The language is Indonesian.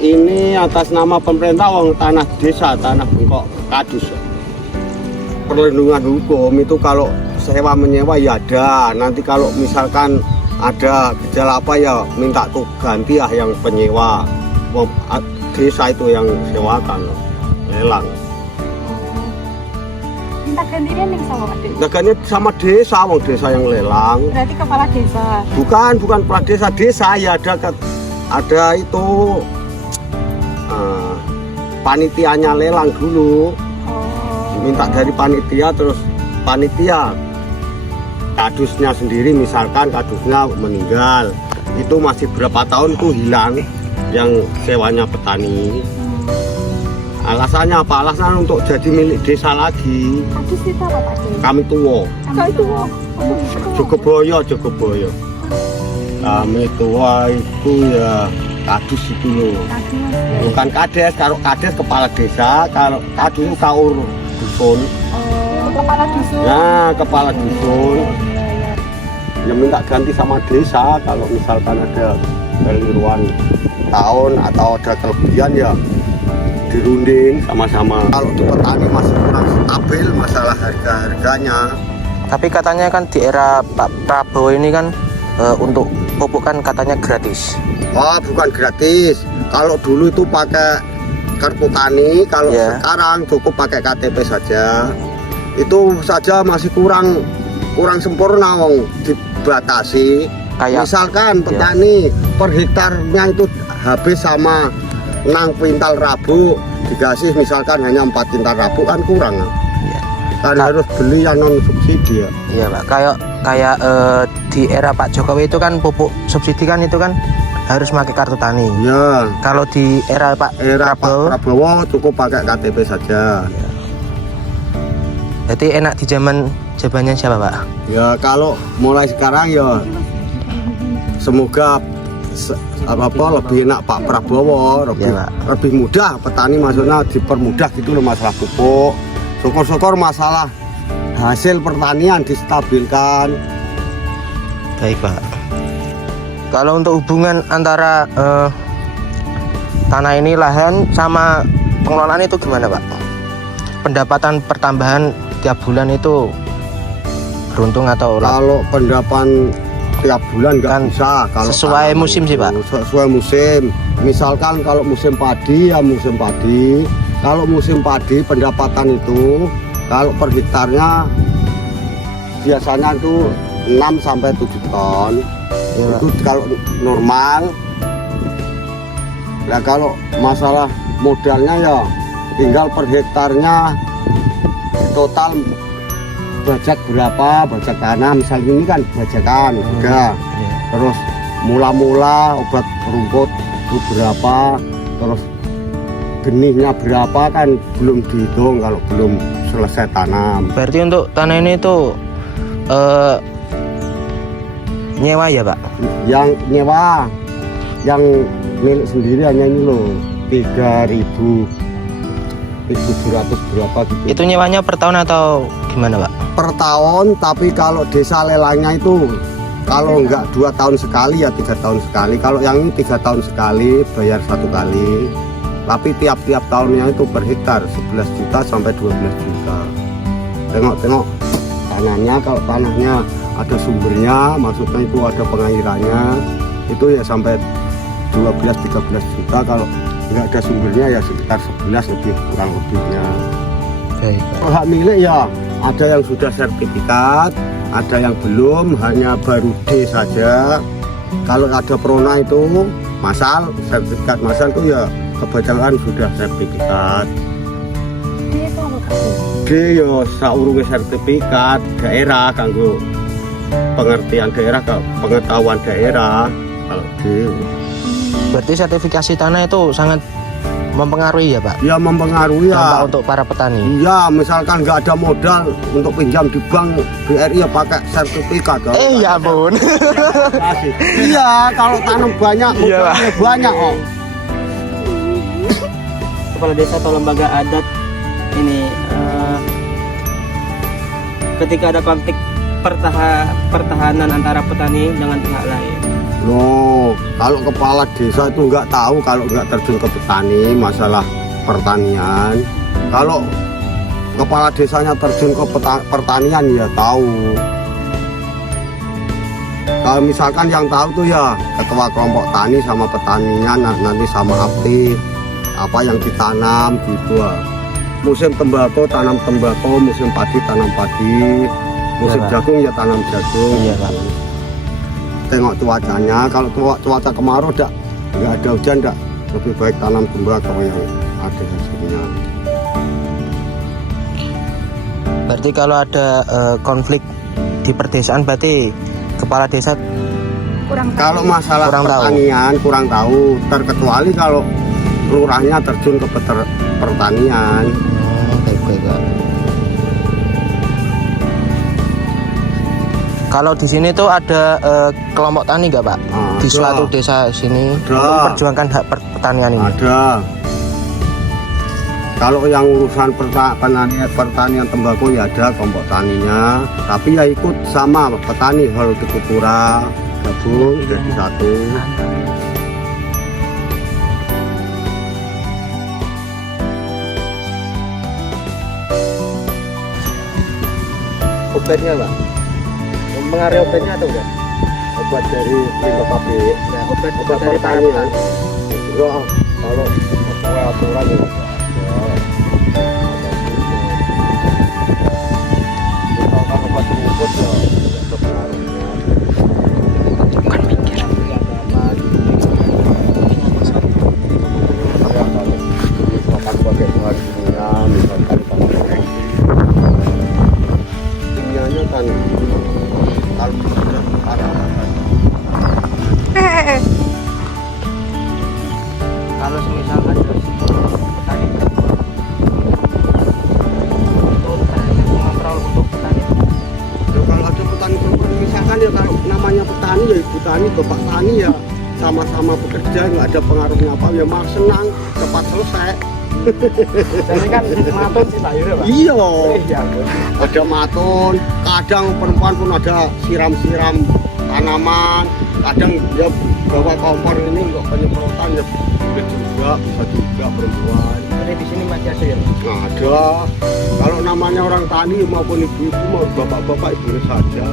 Ini atas nama pemerintah wong tanah desa, tanah bengkok kadus. Perlindungan hukum itu kalau sewa menyewa ya ada. Nanti kalau misalkan ada gejala apa ya minta tuh ganti yang penyewa. Desa itu yang sewakan, lelang. Minta gantinya nih sama adik. Gantinya sama desa, wong desa yang lelang. Berarti kepala desa. Bukan kepala desa ya ada itu panitianya lelang dulu. Minta dari panitia, terus panitia kadusnya sendiri, misalkan kadusnya meninggal, itu masih berapa tahun tuh hilang yang sewanya petani. Alasannya apa? Alasan untuk jadi milik desa lagi. Kadus itu apa Pak? Kami tua. Kami tua. Jogoboyo. Kami tua itu ya kadus itu loh. Bukan kades, kalau kades kepala desa, kalau kadus itu kaur dusun. Kepala dusun. Nah, kepala dusun. Ya minta ganti sama desa kalau misalkan ada keliruan tahun atau ada kelebihan ya dirunding sama-sama. Kalau di petani masih kurang stabil masalah harga-harganya. Tapi katanya kan di era Pak Prabowo ini kan untuk pupuk kan katanya gratis. Oh, bukan gratis. Kalau dulu itu pakai kartu tani, kalau sekarang cukup pakai KTP saja. Itu saja masih kurang sempurna, wong dibatasi. Kayak, misalkan petani per hektarnya itu habis sama 6 kuintal rabu, dikasih misalkan hanya 4 kuintal rabu kan kurang. Kan harus beli yang non subsidi ya. Iya Pak, kayak di era Pak Jokowi itu kan pupuk subsidi kan itu kan harus pakai kartu tani. Ya. Kalau di era Pak Prabowo cukup pakai KTP saja. Ya. Jadi enak di zamannya siapa Pak? Ya kalau mulai sekarang ya semoga lebih enak Pak Prabowo, lebih mudah petani, maksudnya dipermudah gitu loh masalah pupuk. Syukur-syukur masalah hasil pertanian distabilkan. Baik Pak. Kalau untuk hubungan antara tanah ini, lahan sama pengelolaan itu gimana Pak? Pendapatan pertambahan tiap bulan itu beruntung atau kalau pendapatan tiap bulan nggak kan bisa kalau sesuai musim sih Pak. Sesuai musim. Misalkan kalau musim padi ya musim padi. Kalau musim padi pendapatan itu kalau per hektarnya biasanya itu 6 sampai 7 ton. Ya, itu kalau normal. Nah kalau masalah modalnya ya tinggal per hektarnya total bajak berapa, bajak tanah misalnya ini kan bajakan juga. Terus mula-mula obat rumput itu berapa, terus benihnya berapa kan belum dihitung kalau belum selesai tanam. Berarti untuk tanah ini tuh nyewa ya Pak? Yang nyewa, yang milik sendiri hanya ini loh 3.700 berapa gitu. Itu nyewanya per tahun atau gimana Pak? Per tahun, tapi kalau desa lelangnya itu kalau enggak 2 tahun sekali ya 3 tahun sekali. Kalau yang ini 3 tahun sekali bayar 1 kali. Tapi tiap-tiap tahunnya itu per hektar 11 juta sampai 12 juta. Tengok tanahnya, kalau tanahnya ada sumbernya, maksudnya itu ada pengairannya, itu ya sampai 12-13 juta. Kalau nggak ada sumbernya ya sekitar 11 lebih kurang lebihnya. Baik. Hak milik ya ada yang sudah sertifikat, ada yang belum, hanya baru D saja. Kalau ada Prona itu masal, sertifikat masal itu ya kebetulan sudah sertifikat. D ya saurunge sertifikat daerah kanggo pengertian daerah, ke pengetahuan daerah. Kalau D berarti sertifikasi tanah itu sangat mempengaruhi ya Pak? Ya mempengaruhi ya untuk para petani. Iya, misalkan nggak ada modal untuk pinjam di bank BRI ya pakai sertifikat. Ya ampun. Iya, kalau tanam banyak modalnya banyak kok. Kepala desa atau lembaga adat ini ketika ada konflik pertahanan antara petani dengan pihak lain, Loh, kalau kepala desa itu nggak tahu kalau nggak terjun ke petani masalah pertanian. Kalau kepala desanya terjun ke pertanian ya tahu. Kalau misalkan yang tahu tuh ya ketua kelompok tani sama petaninya, nanti sama aktif apa yang ditanam gitu. Musim tembakau tanam tembakau, musim padi tanam padi, musim Iya, Pak. jagung ya tanam jagung. Iya, Pak. Tengok cuacanya, kalau cuaca kemarau nggak ada hujan, lebih baik tanam tembakau yang ada hasilnya. Berarti kalau ada konflik di perdesaan berarti kepala desa Kurang tahu. Kalau masalah Kurang tahu. pertanian kurang tahu, terkecuali kalau lurahnya terjun ke pertanian. baik-baik, Pak. Kalau di sini tuh ada kelompok tani nggak, Pak? Di Ada. suatu desa sini Ada. untuk memperjuangkan hak pertanian ini. Ada. Kalau yang urusan pertanian tembakau ya ada kelompok taninya, tapi ya ikut sama petani hortikultura gabung jadi satu. Obatnya Pak, mengaruhi obatnya atau enggak? Obat dari limbah pabrik, Ya, obat obat dari pertanian. petani. Enggak, kalau sesuai aturan ya enggak ada. Misalkan obat rumput ya tidak berpengaruhnya. Bukan mikir. Ya, kalau misalkan pakai bahan kimia, misalkan kalau kimianya kan kalau sudah parah kan. Kalau misalkan petani kontrol untuk petani. Ya, kalau ada petani berbuat misalkan ya kalau namanya petani ya ibu tani, bapak tani ya sama-sama bekerja nggak ada pengaruhnya apa ya malah senang cepat selesai. Jadi kan matun sih Pak Yura Pak. Iya, Iya. ada matun, kadang perempuan pun ada siram-siram tanaman, kadang ya bawa kompor ini untuk penyemprotan ya boleh juga, bisa juga perempuan. Jadi di sini masih ada ya. Nah, ada. Kalau namanya orang tani maupun ibu-ibu mau bapak-bapak ibu saja.